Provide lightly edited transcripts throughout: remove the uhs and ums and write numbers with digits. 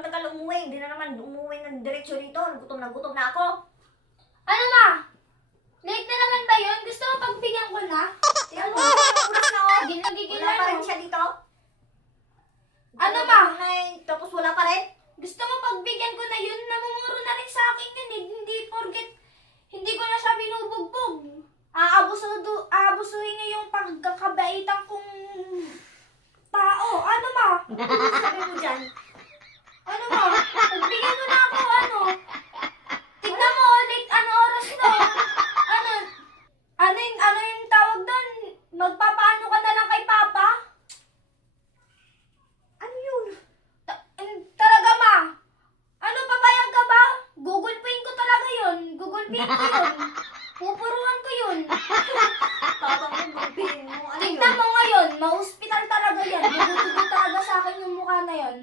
tagal umuwi. Hindi na naman umuwi ng diretsyo dito. Gutom na ako. Ano ma? Late na naman ba yun? Gusto mo pagbigyan ko na? Tingnan mo, oras na oh. Gigil Wala pa rin na. siya dito. Ano ba? Tapos wala pa rin. Gusto mo pagbigyan ko na yun? Namumuro na rin sa akin yun eh. Hindi porket hindi ko na siya binubugbog. Aabusuhin niya yung pagkakabaitan kong tao. Ano ma? Ano sabi mo dyan? Ano ma? Pagbigyan mo na ako, ano? Tignan mo, late, ano oras to? Ano yung tawag doon? Magpapaano ka na lang kay Papa? Ano yun? Talaga ma? Ano, papayag ka ba? Google Pay ko talaga yun. Google Pay ko yun. Pupuruan ko yun. Papa mo, gulpihin mo. Ano yun? Tignan mo ngayon, ma-hospital talaga yan. Dugo talaga sa akin yung mukha na yun.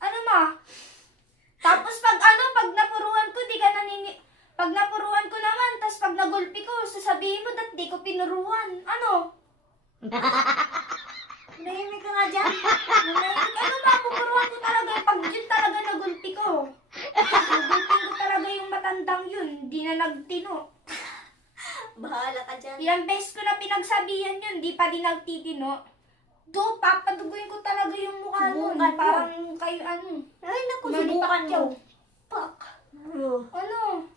Ano ma? Tapos pag napuruan ko, pag napuruan ko naman, tapos pag nagulpi ko, sasabihin mo, dat di ko pinuruan. Ano? Nahimik ka nga dyan. Ano ma, pupuruan ko talaga. Pag yun talaga nagulpi ko. Nagulpi ko talaga yung matandang yun. Di na nagtino. Bahala ka dyan. Ilang beses ko na pinagsabihan yun, di pa din nagtitino. Papaduguin ko talaga yung mukha nun. Subukan mo. Parang kayo Ay, naku, Malipat subukan mo. yaw. Pak.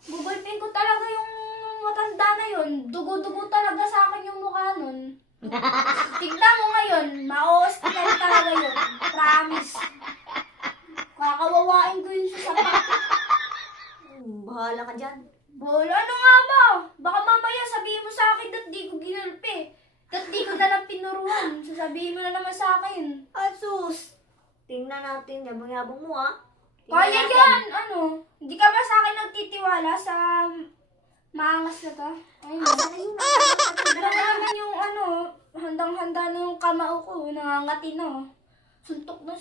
Gugulpin ko talaga yung matanda na yun. Dugo-dugo talaga sa akin yung mukha nun. Tignan mo ngayon, ma-hospital talaga yun. Promise. Kakawawain ko yun sa sapat. Bahala ka dyan. Bola, ano nga ba? Baka mamaya sabihin mo sa akin dat di ko ginulpi. Dat di ko nalang pinuruan. Sasabihin mo na naman sa akin. Asus. Tingnan natin. Yabang-yabang mo ah. Tingnan Kaya natin. yan, hindi ka ba sa akin nagtitiwala sa maangas na to? Ayun. Asa na yun? Diba naman yung handang-handa na yung kamao ko, nangangati na. Suntok na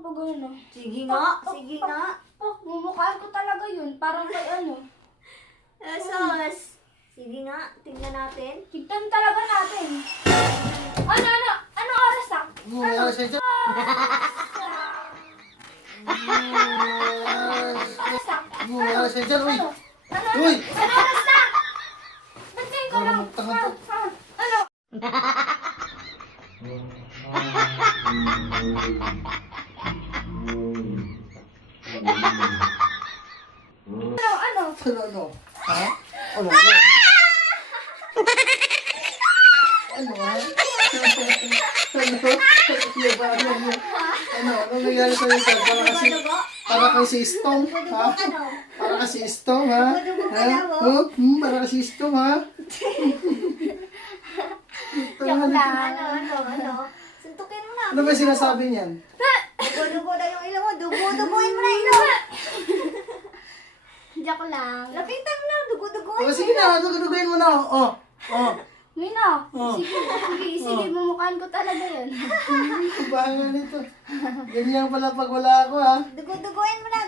pag ano. Sige nga. Sige nga. Mumukhaan ko talaga yun, parang kay Asus. Sige nga. Tingnan natin. Tignan talaga natin. Ano oras na? Oras na? Uy! Ano oras na? Ba't ko lang? Ano? Ano? Ano? Ha? Ano? Ano? Ano? Ano nangyari sa'yo dyan? Para kasi istong, ha? Para kasi istong, ha? Para kasi istong, ha? Joke lang. Ano? Suntukin mo na. Ano ba sinasabi niyan? Dugo-dugo na yung ilong mo. Dugo-duguin mo na yung ilong. Joke lang. Lapitan mo na. Dugo-duguin O, sige na, duguduguin mo na. Oh. Mina, Oh. sige, mumukhaan ko talaga yun. Bahala nito. Ganyan pala pag wala ako, ha? Dugo-duguin mo na.